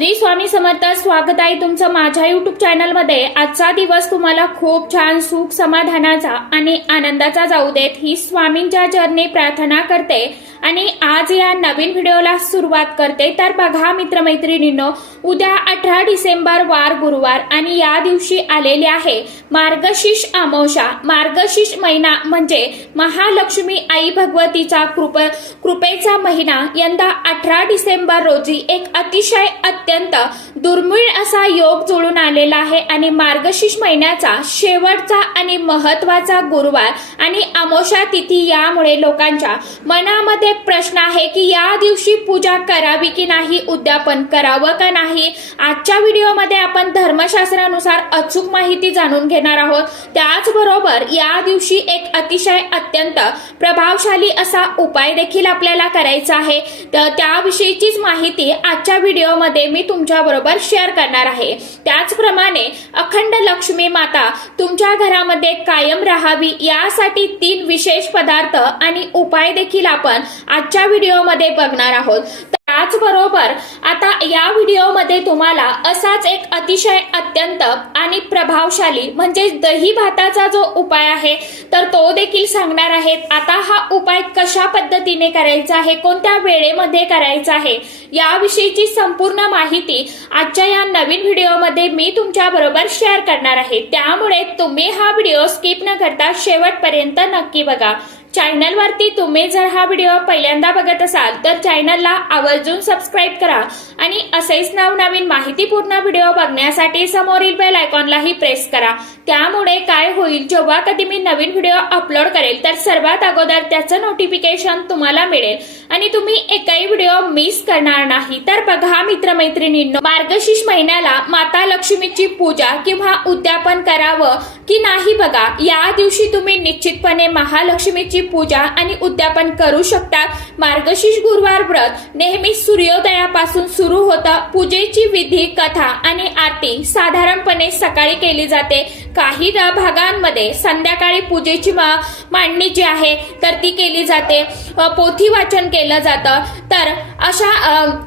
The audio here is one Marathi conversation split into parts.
श्री स्वामी समर्थ. स्वागत आहे तुमचं माझ्या युट्यूब चॅनल मध्ये. आजचा दिवस तुम्हाला खूप छान सुख समाधानाचा आणि आनंदाचा जाऊ देत ही स्वामींच्या चरणी प्रार्थना करते आणि आज या नवीन व्हिडिओला सुरुवात करते. तर बघा मित्रमैत्रिणींनो, उद्या 18 डिसेंबर वार गुरुवार आणि या दिवशी आलेले आहे मार्गशीर्ष अमावस्या. मार्गशीर्ष महिना म्हणजे महालक्ष्मी आई भगवतीचा कृपेचा महिना. यंदा 18 डिसेंबर रोजी एक अतिशय अत्यंत दुर्मिळ असा योग जुळून आलेला आहे आणि मार्गशीर्ष महिन्याचा शेवटचा आणि महत्वाचा गुरुवार आणि अमावस्या तिथी. यामुळे लोकांच्या मनामध्ये प्रश्न आहे की या दिवशी पूजा करावी की नाही, उद्यापन करावं का नाही. आजच्या व्हिडिओमध्ये आपण धर्मशास्त्रानुसार अचूक माहिती जाणून घेणार आहोत. त्याचबरोबर या दिवशी एक अतिशय अत्यंत प्रभावशाली असा उपाय देखील आपल्याला करायचा आहे. तर त्याविषयीचीच माहिती आजच्या व्हिडिओमध्ये मी तुमच्या बरोबर शेअर करणार आहे. त्याचप्रमाणे अखंड लक्ष्मी माता तुमच्या घरामध्ये कायम राहावी यासाठी 3 विशेष पदार्थ आणि उपाय देखील आपण आजच्या व्हिडिओमध्ये बघणार आहोत. त्याचबरोबर आता या व्हिडिओमध्ये तुम्हाला असाच एक अतिशय अत्यंत आणि प्रभावशाली म्हणजे दही भाताचा जो उपाय आहे तर तो देखील सांगणार आहे. आता हा उपाय कशा पद्धतीने करायचा आहे, कोणत्या वेळेमध्ये करायचा आहे याविषयीची संपूर्ण माहिती आजच्या या नवीन व्हिडिओमध्ये मी तुमच्या बरोबर शेअर करणार आहे. त्यामुळे तुम्ही हा व्हिडिओ स्किप न करता शेवटपर्यंत नक्की बघा. चॅनलवरती तुम्ही जर हा व्हिडिओ पहिल्यांदा बघत असाल तर चॅनलला आवर्जून सबस्क्राईब करा आणि असेच नवनवीन माहितीपूर्ण व्हिडिओ बघण्यासाठी समोरील बेल आयकॉनलाही प्रेस करा. त्यामुळे काय होईल, जेव्हा कधी मी नवीन व्हिडिओ अपलोड करेल तर सर्वात अगोदर त्याचं नोटिफिकेशन तुम्हाला मिळेल आणि तुम्ही एकही व्हिडिओ मिस करणार नाही. तर बघा मित्रमैत्रिणींनो, मार्गशीर्ष महिन्याला माता लक्ष्मीची पूजा किंवा उद्यापन करावं की नाही बघा. या दिवशी तुम्ही निश्चितपणे महालक्ष्मीची पूजा आणि उद्यापन करू शकता. मार्गशीर्ष गुरुवार व्रत नेहमी सूर्योदयापासून सुरू होतं. पूजेची विधी, कथा आणि आरती साधारणपणे सकाळी केली जाते. काही भागांमध्ये संध्याकाळी पूजेची मांडणी जी आहे तर ती केली जाते. पोथी वाचन केलं जातं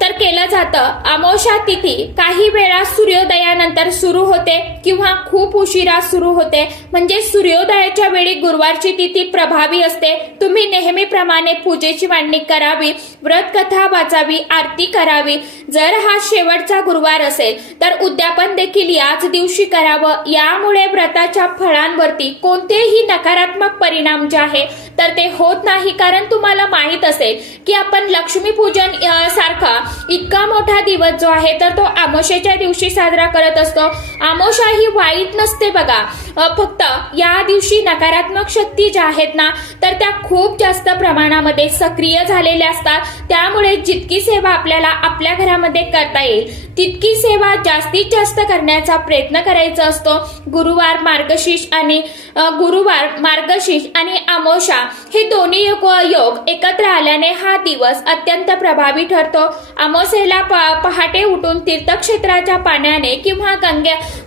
तर केलं जातं. अमावस्या तिथी काही वेळा सूर्योदयानंतर सुरू होते किंवा खूप उशिरा सुरू होते. म्हणजे सूर्योदयाच्या वेळी गुरुवारची तिथी प्रभावी असते. तुम्ही नेहमीप्रमाणे पूजेची मांडणी करावी, व्रत कथा वाचावी, आरती करावी. जर हा शेवटचा गुरुवार असेल तर उद्यापन देखील याच दिवशी करावं. यामुळे व्रताच्या फळांवरती कोणतेही नकारात्मक परिणाम जे आहे तर ते होत नाही. कारण तुम्हाला माहित असेल की आपण लक्ष्मीपूजन सारखा इतका मोठा दिवस जो आहे तर तो अमावस्येच्या दिवशी साजरा करत असतो. अमावस्या ही वाईट नसते बघा, फक्त या दिवशी नकारात्मक शक्ती ज्या आहेत ना तर त्या खूप जास्त प्रमाणामध्ये सक्रिय झालेल्या असतात. त्यामुळे जितकी सेवा आपल्याला आपल्या घरामध्ये करता येईल तितकी सेवा जास्तीत जास्त करण्याचा प्रयत्न करायचा असतो. गुरुवार मार्गशीर्ष आणि अमावस्या हे दोन्ही योग एकत्र आल्याने हा दिवस अत्यंत प्रभावी ठरतो. अमावस्येला पहाटे उठून तीर्थक्षेत्राच्या पाण्याने किंवा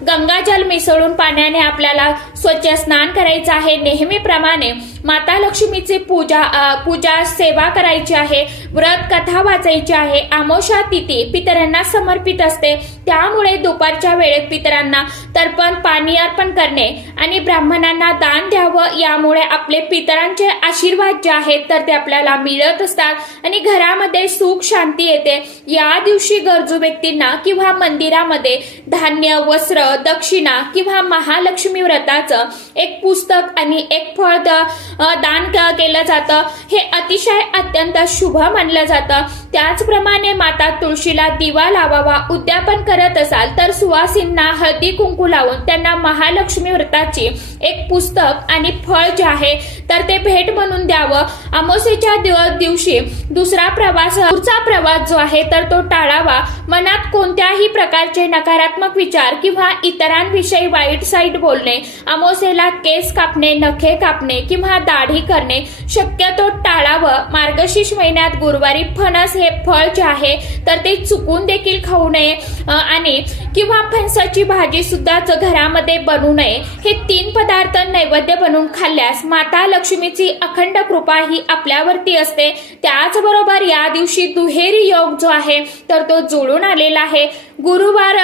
गंगाजल मिसळून पाण्याने आपल्याला स्वच्छ स्नान करायचं आहे. नेहमीप्रमाणे माता लक्ष्मीची पूजा सेवा करायची आहे. व्रत कथा वाचायची आहे. अमावस्या तिथी पितरांना समर्पित असते. त्यामुळे दुपारच्या वेळेत पितरांना तर्पण पाणी अर्पण करणे आणि ब्राह्मणांना दान द्यावं. यामुळे आपले पितरांचे आशीर्वाद जे आहेत तर ते आपल्याला मिळत असतात आणि घरामध्ये सुख शांती येते. या दिवशी गरजू व्यक्तींना किंवा मंदिरामध्ये धान्य, वस्त्र, दक्षिणा किंवा महालक्ष्मी व्रताचं एक पुस्तक आणि एक फळ दान केलं जातं. हे अतिशय अत्यंत शुभ मानलं जातं. त्याचप्रमाणे माता तुळशीला दिवा लावावा. उद्यापन करत असाल तर सुवासिनींना हळदी कुंकू लावून त्यांना महालक्ष्मी व्रताची एक पुस्तक आणि फळ जे आहे तर ते भेट म्हणून द्यावं. अमावस्येच्या दिवशी पुढचा प्रवास जो आहे तर तो टाळावा. मनात कोणत्याही प्रकारचे नकारात्मक विचार किंवा इतरांविषयी वाईट साईट बोलणे, अमावस्येला केस कापणे, नखे कापणे किंवा दाढी करणे शक्यतो टाळावं. मार्गशीर्ष महिन्यात गुरुवारी फणस हे फळ जे आहे तर ते चुकून देखील खाऊ नये आणि किंवा फणसाची भाजी सुद्धा घरामध्ये बनवू नये. हे 3 पदार्थ नैवेद्य बनवून खाल्ल्यास माता लक्ष्मीची अखंड कृपा ही आपल्यावरती असते. त्याचबरोबर या दिवशी दुहेरी योग जो आहे तर तो जुळून आलेला आहे. गुरुवार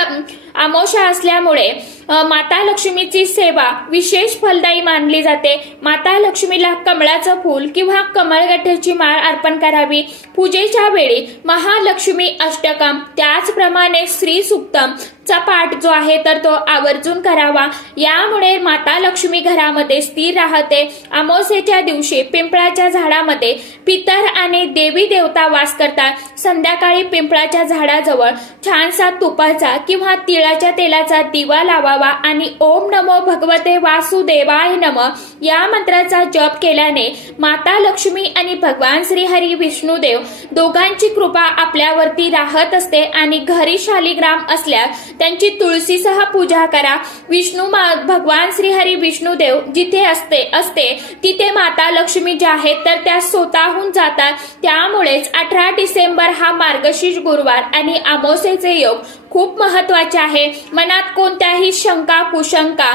अमावस्या असल्यामुळे माता लक्ष्मीची सेवा विशेष फलदायी मानली जाते। माता लक्ष्मीला कमळाचं फूल किंवा कमळगठ्ठ्याची माळ अर्पण करावी। पूजेच्या वेळी महालक्ष्मी अष्टकम त्याचप्रमाणे श्री सूक्तम चा पाठ जो आहे तर तो आवर्जून करावा। यामुळे माता लक्ष्मी घरामध्ये स्थिर राहते। अमावस्येच्या दिवशी पिंपळाच्या झाडामध्ये पितर आणि देवी देवता वास करतात। संध्याकाळी पिंपळाच्या झाडाजवळ छानसा तुपाचा किंवा तिळाच्या तेलाचा दिवा लावावा आणि ओम नमो भगवते वासुदेवाय नमः या मंत्राचा जप केल्याने माता लक्ष्मी आणि भगवान श्री हरी विष्णुदेव दोघांची कृपा आपल्यावरती राहत असते। आणि घरी शालिग्राम असल्यास त्यांची तुळशीसह पूजा करा। भगवान श्री हरी विष्णुदेव जिथे असते तिथे माता लक्ष्मी ज्या आहेत तर त्या स्वतःहून जातात। त्यामुळेच 18 डिसेंबर हा मार्गशीर्ष गुरुवार आणि अमावस्येचे योग खूप महत्वाचे आहे। मनात कोणत्याही शंका कुशंका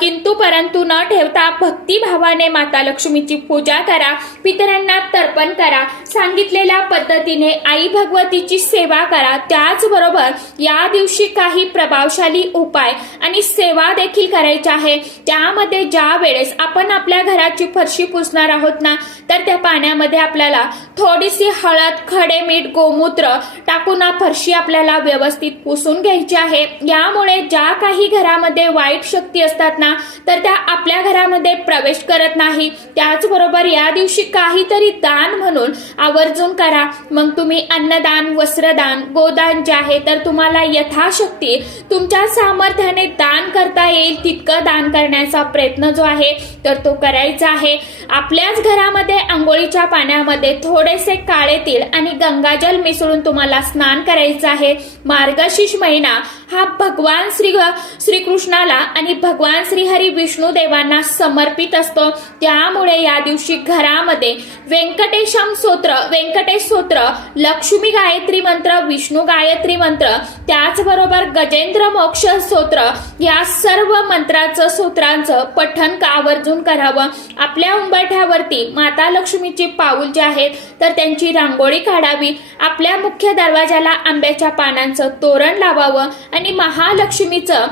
किंतु परंतु न ठेवता भक्तिभावाने माता लक्ष्मीची पूजा करा, पितरांना तर्पण करा, सांगितलेल्या पद्धतीने आई भगवतीची सेवा करा। त्याचबरोबर या दिवशी काही प्रभावशाली उपाय आणि सेवा देखील करायची आहे। त्यामध्ये ज्या वेळेस आपण आपल्या घराची फरशी पुसणार आहोत ना तर त्या पाण्यामध्ये आपल्याला थोडीशी हळद, खडे मीठ, गोमूत्र टाकून फरशी आपल्याला व्यवस्थित पुसून घ्यायची आहे। यामुळे ज्या काही घरामध्ये वाईट शक्ती असतात ना तर त्या आपल्या घरामध्ये प्रवेश करत नाही। त्याचबरोबर या दिवशी काहीतरी दान म्हणून आवर्जून करा। मग तुम्ही अन्नदान, वस्त्रदान, गोदान जे आहे तर तुम्हाला यथाशक्ती तुमच्या सामर्थ्याने दान करता येईल तितकं दान करण्याचा प्रयत्न जो आहे तर तो करायचा आहे। आपल्याच घरामध्ये अंघोळीच्या पाण्यामध्ये थोडेसे काळे तीळ आणि गंगाजल मिसळून तुम्हाला स्नान करायचं आहे। मार्गशीर्ष महिना हा भगवान श्रीकृष्णाला आणि भगवान श्री हरी विष्णुदेवांना समर्पित असतो। त्यामुळे या दिवशी घरामध्ये व्यंकटेश स्तोत्र, लक्ष्मी गायत्री मंत्र, विष्णू गायत्री मंत्र, त्याचबरोबर गजेंद्र मोक्ष स्तोत्र या सर्व स्तोत्रांचं पठण आवर्जून करावं। आपल्या उंबरठ्यावरती माता लक्ष्मीची पाऊल जे आहेत तर त्यांची रांगोळी काढावी। आपल्या मुख्य दरवाजाला आंब्याच्या पानांचं तोरण लावावं आणि महालक्ष्मीचं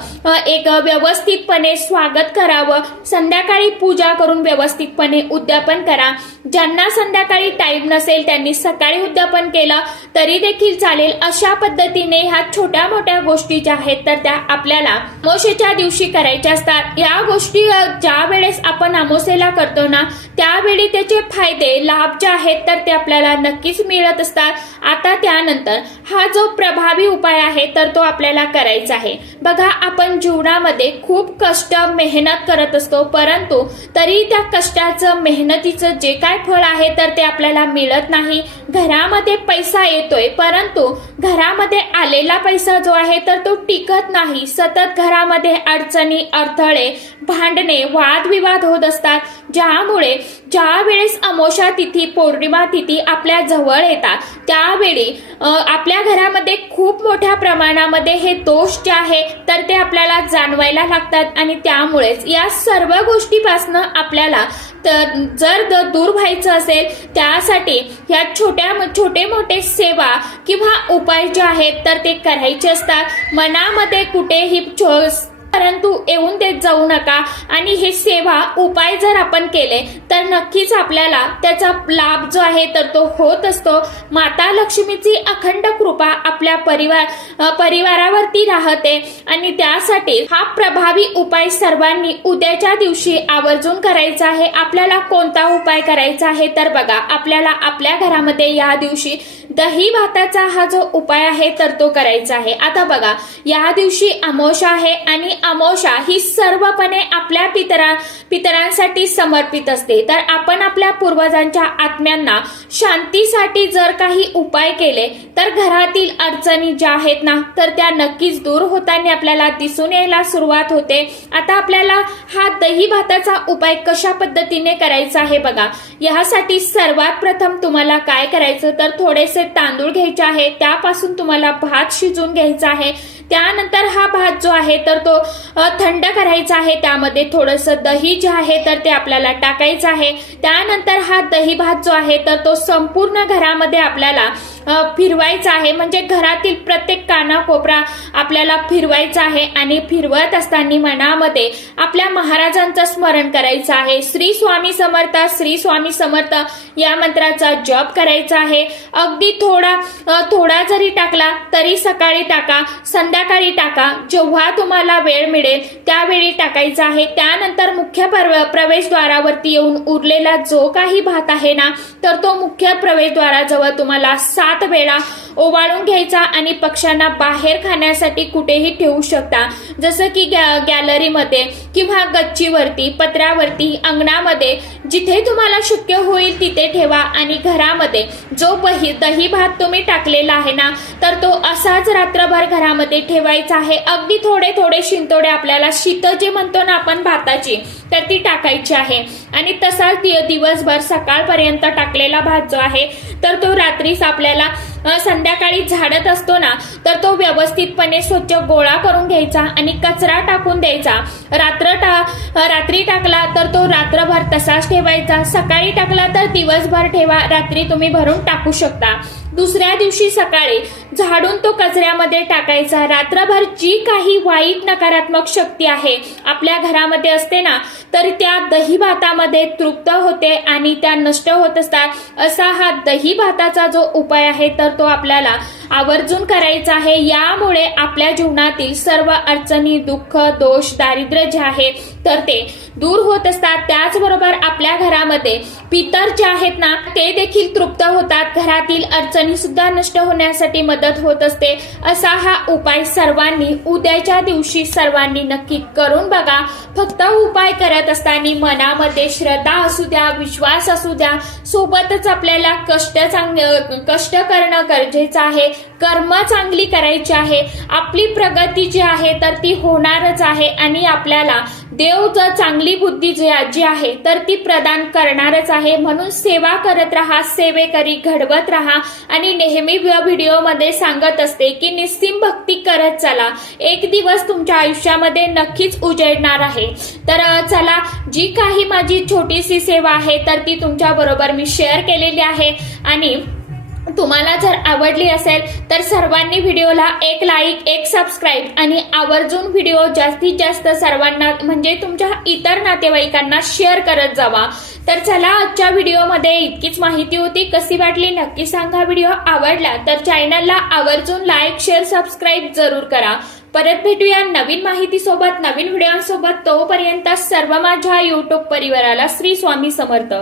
एक व्यवस्थितपणे स्वागत करावं। संध्याकाळी पूजा करून व्यवस्थितपणे उद्यापन करा। ज्यांना संध्याकाळी टाइम नसेल त्यांनी सकाळी उद्यापन केलं तरी देखील चालेल। अशा पद्धतीने ह्या छोट्या मोठ्या गोष्टी ज्या आहेत तर त्या आपल्याला अमावस्येच्या दिवशी करायच्या असतात। या गोष्टी ज्या वेळेस आपण अमावस्येला करतो ना त्यावेळी त्याचे फायदे, लाभ जे आहेत तर ते आपल्याला नक्कीच मिळत असतात। आता त्यानंतर हा जो प्रभावी उपाय आहे तर तो आपल्याला करायचा आहे। बघा, आपण जीवनामध्ये खूप कष्ट, मेहनत करत असतो, परंतु तरी त्या कष्टाचं, मेहनतीचं जे काय फळ आहे तर ते आपल्याला मिळत नाही। घरामध्ये पैसा येतोय परंतु घरामध्ये आलेला पैसा जो आहे तर तो टिकत नाही। सतत घरामध्ये अडचणी, अडथळे, भांडणे, वादविवाद होत असतात। ज्यामुळे ज्या वेळेस अमावस्या तिथी, पौर्णिमा तिथी आपल्या जवळ येतात त्यावेळी आपल्या घरामध्ये खूप मोठ्या प्रमाणामध्ये हे दोष जे आहे तर ते आपल्याला जाणवायला लागतात। आणि त्यामुळेच या सर्व गोष्टीपासून आपल्याला जर दूर व्हायचं असेल त्यासाठी या छोटे मोठे सेवा किंवा उपाय जे आहेत तर ते करायचे असतात। मनामध्ये कुठेही परंतु येऊन देत जाऊ नका। आणि हे सेवा उपाय जर आपण केले तर नक्कीच आपल्याला त्याचा लाभ जो आहे तर तो होत असतो। माता लक्ष्मीची अखंड कृपा आपल्या परिवारावरती राहते आणि त्यासाठी हा प्रभावी उपाय सर्वांनी उद्याच्या दिवशी आवर्जून करायचा आहे। आपल्याला कोणता उपाय करायचा आहे तर बघा, आपल्याला आपल्या घरामध्ये या दिवशी दही भाताचा हा जो उपाय आहे तर तो करायचा आहे। आता बघा, या दिवशी अमावस्या आहे आणि अमावस्या ही सर्वपणे आपल्या पितरांसाठी समर्पित असते। तर आपण आपल्या पूर्वजांच्या आत्म्यांना शांतीसाठी जर काही उपाय केले तर घरातील अडचणी ज्या आहेत ना तर त्या नक्कीच दूर होताना आपल्याला दिसून यायला सुरुवात होते। आता आपल्याला हा दही भाताचा उपाय कशा पद्धतीने करायचा आहे बघा। यासाठी सर्वात प्रथम तुम्हाला काय करायचं तर थोडेसे तांदूळ घ्यायचे आहे, त्यापासून तुम्हाला भात शिजवून घ्यायचा आहे। त्यानंतर हा भात जो आहे तर तो थंड करायचा आहे। त्यामध्ये थोडंसं दही जे आहे तर ते आपल्याला टाकायचं आहे। त्यानंतर हा दही भात जो आहे तर तो संपूर्ण घरामध्ये आपल्याला फिरवायचा आहे, म्हणजे घरातील प्रत्येक कानाकोपरा आपल्याला फिरवायचा आहे आणि फिरवत असताना मनामध्ये आपल्या महाराजांचं स्मरण करायचं आहे. श्री स्वामी समर्थ, श्री स्वामी समर्थ या मंत्राचा जप करायचा आहे. अगदी थोडा जरी टाकला तरी सकाळी टाका, संध्याकाळी टाका, जेव्हा तुम्हाला वेळ मिळेल त्यावेळी टाकायचा आहे. त्यानंतर मुख्य प्रवेशद्वारावरती येऊन उरलेला जो काही भात आहे ना, तर तो मुख्य प्रवेशद्वाराजवळ तुम्हाला 7 वेळा ओवाळून घ्यायचा आणि पक्ष्यांना बाहेर खाण्यासाठी कुठेही ठेवू शकता, जसं की गॅलरीमध्ये किंवा गच्चीवरती, पत्र्यावरती, अंगणामध्ये, जिथे तुम्हाला शक्य होईल तिथे ठेवा. आणि घरामध्ये जो दही भात तुम्ही टाकलेला आहे ना, तर तो असाच रात्रभर घरामध्ये ठेवायचा आहे. अगदी थोडे शिंतोडे आपल्याला शीत जे म्हणतो ना आपण भाताची, तर ती टाकायची आहे. आणि तसाच दिवसभर सकाळपर्यंत टाकलेला भात जो आहे तर तो रात्रीच आपल्याला संध्याकाळी झाडत असतो ना, तर तो व्यवस्थितपणे स्वच्छ गोळा करून घ्यायचा आणि कचरा टाकून द्यायचा. रात्री टाकला तर तो रात्रभर तसाच ठेवायचा, सकाळी टाकला तर दिवसभर ठेवा, रात्री तुम्ही भरून टाकू शकता. दुसऱ्या दिवशी सकाळी झाडून तो कचऱ्यामध्ये टाकायचा. रात्रभर जी काही वाईट नकारात्मक शक्ती आहे आपल्या घरामध्ये असते ना, तर त्या दही भातामध्ये तृप्त होते आणि त्या नष्ट होत असतात. असा हा दही भाताचा जो उपाय आहे तर तो आपल्याला आवर्जून करायचा आहे. यामुळे आपल्या जीवनातील सर्व अडचणी, दुःख, दोष, दारिद्र्य जे आहे तर ते दूर होत असतात. त्याचबरोबर आपल्या घरामध्ये पितर जे आहेत ना, ते देखील तृप्त होतात. घरातील अडचणी सुद्धा नष्ट होण्यासाठी मदत होत असते. असा हा उपाय सर्वांनी उद्याच्या दिवशी सर्वांनी नक्की करून बघा. फक्त उपाय करत असताना मनामध्ये श्रद्धा असू द्या, विश्वास असू द्या, सोबतच आपल्याला कष्ट करणं गरजेचं आहे. कर्म चांगली करायची आहे. आपली प्रगती जी आहे तर ती होणारच आहे आणि आपल्याला देव जर चांगली बुद्धी जी आहे तर ती प्रदान करणारच आहे. म्हणून सेवा करत राहा, सेवेकरी घडवत राहा. आणि नेहमी व्हिडिओमध्ये सांगत असते की निस्सीम भक्ती करत चला, एक दिवस तुमच्या आयुष्यामध्ये नक्कीच उजेडणार आहे. तर चला, जी काही माझी छोटीशी सेवा आहे तर ती तुमच्या बरोबर मी शेअर केलेली आहे. आणि तुम्हाला जर आवडली असेल तर सर्वांनी व्हिडिओला एक लाईक, एक सबस्क्राईब आणि आवर्जून व्हिडिओ जास्तीत जास्त सर्वांना, म्हणजे तुमच्या इतर नातेवाईकांना शेअर करत जावा. तर चला, आजच्या व्हिडिओमध्ये इतकीच माहिती होती. कशी वाटली नक्की सांगा. व्हिडिओ आवडला तर चॅनलला आवर्जून लाईक, शेअर, सबस्क्राईब जरूर करा. परत भेटूया नवीन माहितीसोबत, नवीन व्हिडिओसोबत. तोपर्यंत सर्व माझ्या युट्यूब परिवाराला श्री स्वामी समर्थ.